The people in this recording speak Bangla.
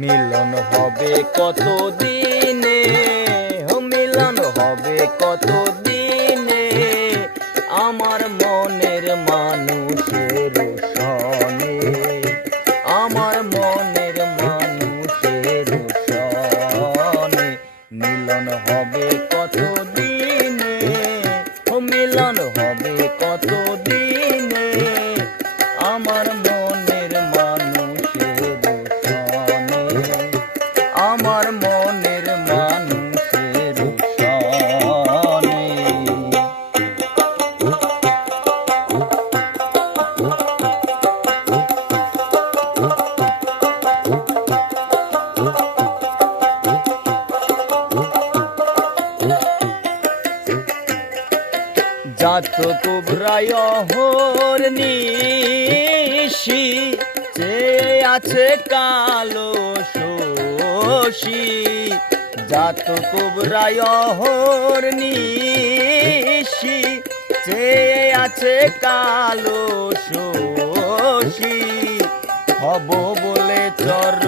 মিলন হবে কত দিনে, মিলন হবে কত দিনে আমার মনের মানুষের সনে, আমার মনের মানুষের সনে। মিলন হবে কত দিনে, মিলন হবে কত দিনে আমার মনের মানুষের সনে, আমার মনের মানুষের সনে। যাত কুবরায় হর নিশি চেয়ে আছে কালো শশী, যাত কুবরায় হর নিশি চেয়ে আছে কালো শশী। হব বলে চর